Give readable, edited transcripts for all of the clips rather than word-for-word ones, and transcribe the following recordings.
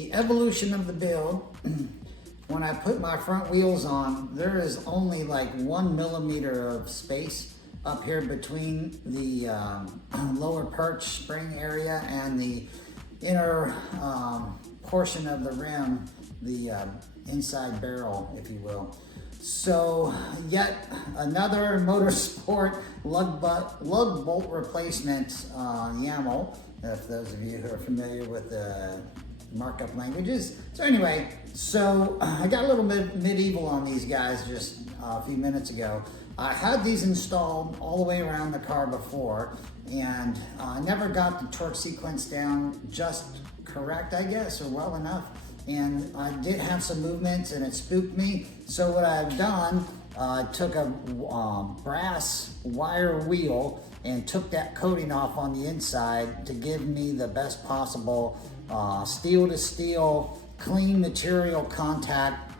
the evolution of the build, when I put my front wheels on, there is only like 1 millimeter of space up here between the lower perch spring area and the inner portion of the rim, the inside barrel, if you will. So yet another motorsport lugbolt replacement YAML, if those of you who are familiar with the markup languages. So anyway, so I got a little bit medieval on these guys just a few minutes ago. I had these installed all the way around the car before, and I never got the torque sequence down just correct, I guess, or well enough. And I did have some movements and it spooked me. So what I've done, I took a brass wire wheel and took that coating off on the inside to give me the best possible steel to steel, clean material contact.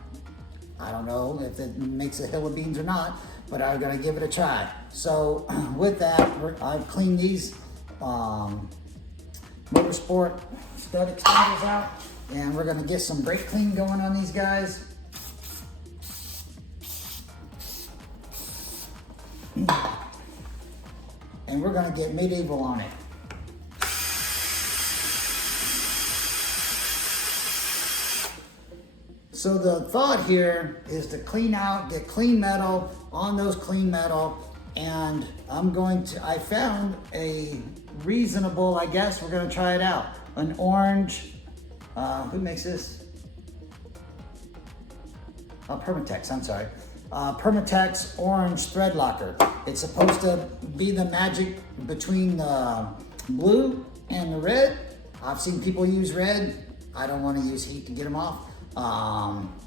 I don't know if it makes a hill of beans or not, but I'm gonna give it a try. So with that, I've cleaned these motorsport stud extenders out, and we're gonna get some brake clean going on these guys. And we're gonna get medieval on it. So the thought here is to clean out, get clean metal on those clean metal, and I found a reasonable, I guess, we're gonna try it out. An orange, who makes this? Permatex, I'm sorry. Permatex orange Threadlocker. It's supposed to be the magic between the blue and the red. I've seen people use red. I don't want to use heat to get them off,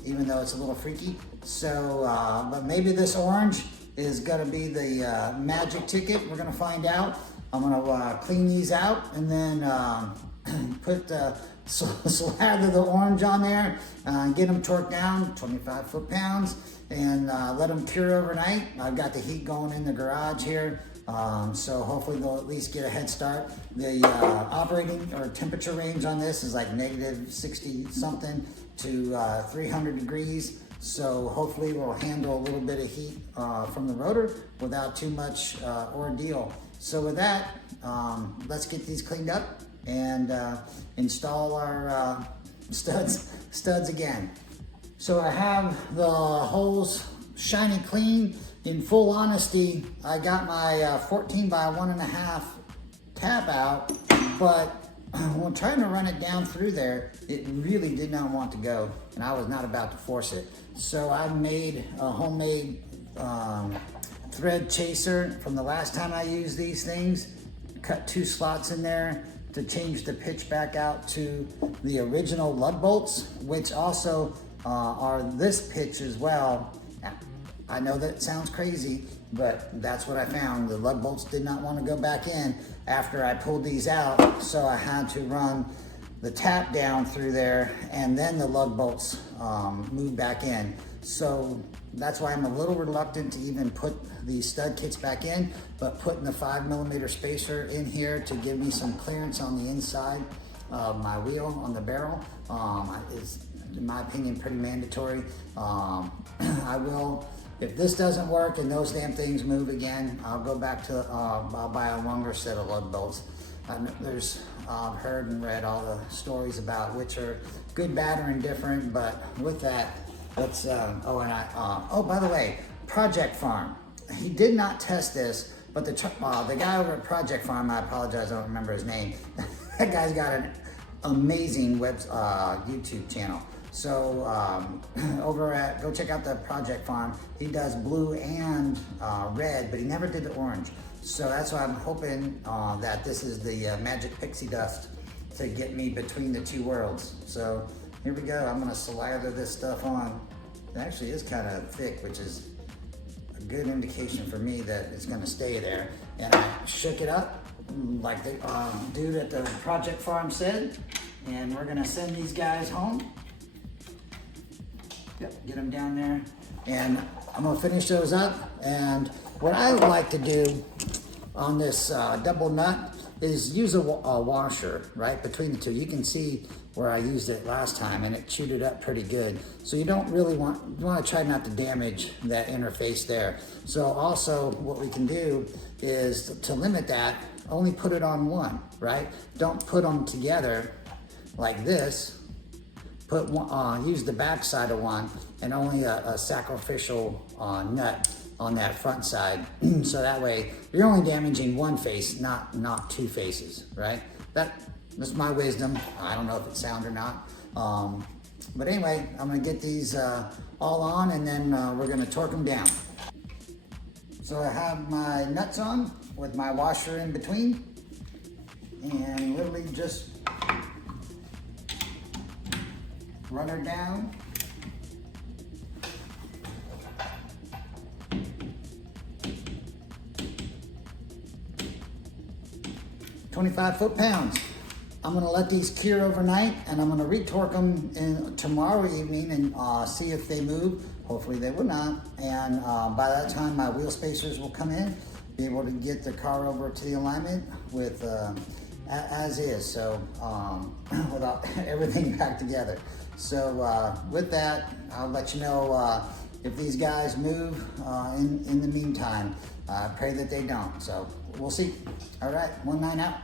even though it's a little freaky. So, but maybe this orange is gonna be the magic ticket. We're gonna find out. I'm gonna clean these out and then put slather the orange on there, get them torqued down, 25 foot-pounds, and let them cure overnight. I've got the heat going in the garage here, so hopefully they'll at least get a head start. The operating or temperature range on this is like negative 60 something to 300 degrees. So hopefully we'll handle a little bit of heat from the rotor without too much ordeal. So with that, let's get these cleaned up and install our studs again. So I have the holes shiny clean. In full honesty, I got my 14 by 1.5 tap out, but when trying to run it down through there, it really did not want to go, and I was not about to force it. So I made a homemade thread chaser from the last time I used these things, cut 2 slots in there to change the pitch back out to the original lug bolts, which also are this pitch as well. I know that sounds crazy, but that's what I found. The lug bolts did not want to go back in after I pulled these out, so I had to run the tap down through there and then the lug bolts moved back in. So that's why I'm a little reluctant to even put the stud kits back in, but putting the 5mm spacer in here to give me some clearance on the inside of my wheel on the barrel is, in my opinion, pretty mandatory. I will, if this doesn't work and those damn things move again, I'll go back to, I'll buy a longer set of lug bolts. I've heard and read all the stories about which are good, bad, or indifferent, but with that, let's, oh, by the way, Project Farm. He did not test this, but the guy over at Project Farm, I apologize, I don't remember his name. That guy's got an amazing YouTube channel. So go check out the Project Farm. He does blue and red, but he never did the orange. So that's why I'm hoping that this is the magic pixie dust to get me between the two worlds. So here we go. I'm gonna slather this stuff on. It actually is kind of thick, which is a good indication for me that it's gonna stay there. And I shook it up like the dude at the Project Farm said. And we're gonna send these guys home. Yep, get them down there. And I'm gonna finish those up. And what I like to do on this double nut is use a washer right between the two. You can see where I used it last time, and it chewed it up pretty good. So you don't really want to try not to damage that interface there. So also what we can do is to limit that, only put it on one, right? Don't put them together like this. Put one, use the back side of one, and only a sacrificial nut on that front side. So that way you're only damaging one face, not two faces, right? That's my wisdom. I don't know if it's sound or not. But anyway, I'm gonna get these all on, and then we're gonna torque them down. So I have my nuts on with my washer in between, and literally just run her down. "25 foot-pounds. I'm gonna let these cure overnight, and I'm gonna retorque them tomorrow evening and see if they move. Hopefully they will not. And by that time, my wheel spacers will come in, be able to get the car over to the alignment with as is. So without everything back together. So with that, I'll let you know if these guys move in the meantime. I pray that they don't. So we'll see. All right, 19 out.